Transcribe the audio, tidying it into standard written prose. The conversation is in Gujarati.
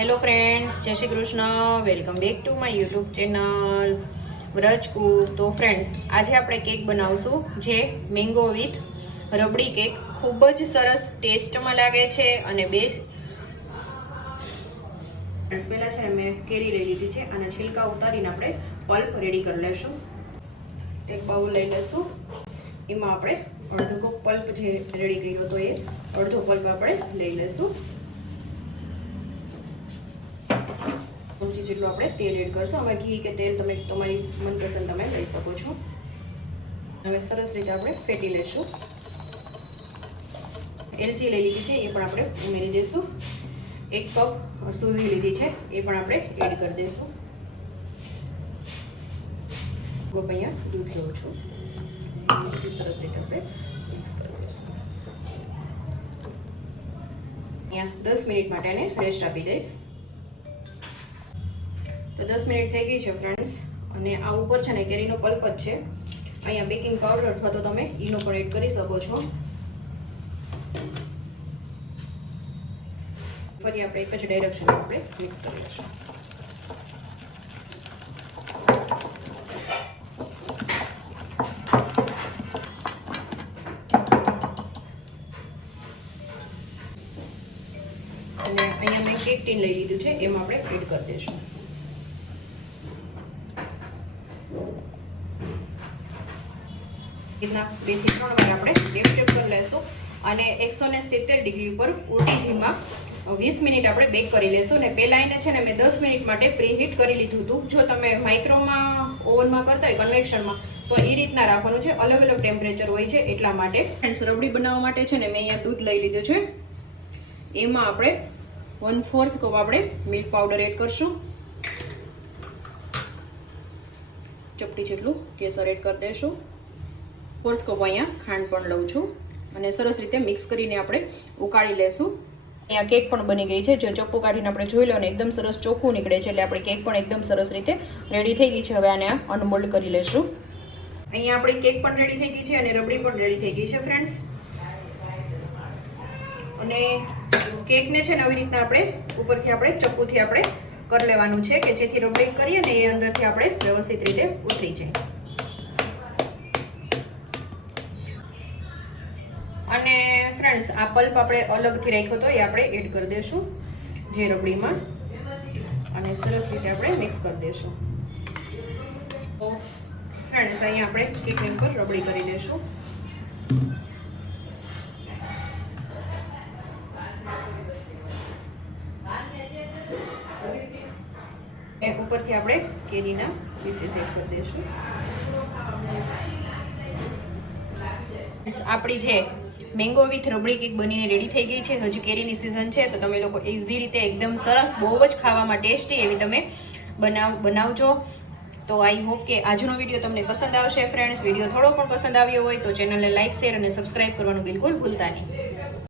હેલો ફ્રેન્ડ્સ, જય Shri Krishna. Welcome back to my YouTube channel Vraj Cook. તો ફ્રેન્ડ્સ, આજે આપણે કેક બનાવશું જે મેંગો વિથ રબડી કેક. ખૂબ જ સરસ ટેસ્ટમાં લાગે છે અને પહેલાં છે ને મેં કેરી લઈ લીધી છે અને છિલકા ઉતારીને આપણે પલ્પ રેડી કરી લેશું. એક બાઉલ લઈ લેશું. એમાં આપણે અડધો કપ પલ્પ જે રેડી કર્યો હતો એ અડધો પલ્પ આપણે લઈ લેશું. ચમચી જેટલું આપણે તેલ એડ કરશું. આમાં ઘી કે તેલ તમે તમારી મનપસંદ તમે લઈ શકો છો. હવે સરસ રીતે આપણે ફેટી લઈશું. એલચી લઈ લીધી છે એ પણ આપણે ઉમેરી દઈશું. 1 કપ સૂજી લીધી છે એ પણ આપણે એડ કરી દઈશું. હું અહીંયા દૂધ લઉં છું. સરસ રીતે આપણે મિક્સ કરી દઈશું. અહીંયા 10 મિનિટ માટે એને રેસ્ટ આપી દઈશ. તો 10 મિનિટ થઈ ગઈ છે ફ્રેન્ડ્સ, અને આ ઉપર છે ને કેરીનો પલ્પ જ છે. અહીંયા બેકિંગ પાવડર અથવા તો તમે ઈનો પણ એડ કરી શકો છો. ફરી આપણે એક જ ડાયરેક્શનમાં આપણે મિક્સ કરી લઈશું. અને અહીંયા મેં કેક ટીન લઈ લીધું છે, એમાં આપણે એડ કરી દઈશું. રીતના 2 થી 3 વાર આપણે ટેપ કરી લઈશું અને 170 ડિગ્રી ઉપર ઓટીજીમાં 20 મિનિટ આપણે બેક કરી લઈશું. અને પહેલાં એને છે ને મેં 10 મિનિટ માટે પ્રીહીટ કરી લીધું હતું. જો તમે માઇક્રોમાં ઓવનમાં કરતા હોય કન્વેક્શનમાં તો એ રીતના રાખવાનું છે. અલગ અલગ ટેમ્પરેચર હોય છે એટલા માટે. ફ્રેન્ડ્સ, રબડી બનાવવા માટે છે ને મેં અહીંયા દૂધ લઈ લીધું છે. એમાં આપણે 1/4 કપ આપણે મિલ્ક પાવડર એડ કરશું. ચપટી જેટલું કેસર એડ કરી દઈશું. 1/4 કપ અહીંયા ખાંડ પણ લઉં છું અને સરસ રીતે મિક્સ કરીને આપણે ઉકાળી લેશું. અહીંયા કેક પણ બની ગઈ છે. જો ચપ્પુ કાઢીને આપણે જોઈ લો ને એકદમ સરસ ચોખ્ખું નીકળે છે, એટલે આપણે કેક પણ એકદમ સરસ રીતે રેડી થઈ ગઈ છે. હવે આને અનમોલ્ડ કરી લેશું. અહીંયા આપણી કેક પણ રેડી થઈ ગઈ છે અને રબડી પણ રેડી થઈ ગઈ છે ફ્રેન્ડ્સ. અને કેકને છે ને આવી રીતના આપણે ઉપરથી આપણે ચપ્પુથી આપણે કરી લેવાનું છે કે જેથી રબડી કરીએ ને એ અંદરથી આપણે વ્યવસ્થિત રીતે ઉતરી જાય. અને ફ્રેન્ડ્સ, આ પલ્પ આપણે અલગથી રાખ્યો હતો એ આપણે એડ કરી દઈશું જે રબડીમાં અને સરસ રીતે આપણે મિક્સ કરી દઈશું. તો ફ્રેન્ડ્સ, અહીંયા આપણે કેકની ઉપર રબડી કરી દઈશું. એ ઉપરથી આપણે કેરીના પીસીસ એડ કરી દઈશું. આપણી જે મેંગો વિથ રબડી કેક બનીને રેડી થઈ ગઈ છે. હજી કેરીની સિઝન છે તો તમે લોકો ઇઝી રીતે એકદમ સરસ, બહુ જ ખાવામાં ટેસ્ટી એવી તમે બનાવજો. તો આઈ હોપ કે આજનો વિડીયો તમને પસંદ આવશે ફ્રેન્ડ્સ. વિડીયો થોડો પણ પસંદ આવ્યો હોય તો ચેનલને લાઇક, શેર અને સબસ્ક્રાઇબ કરવાનું બિલકુલ ભૂલતા નહીં.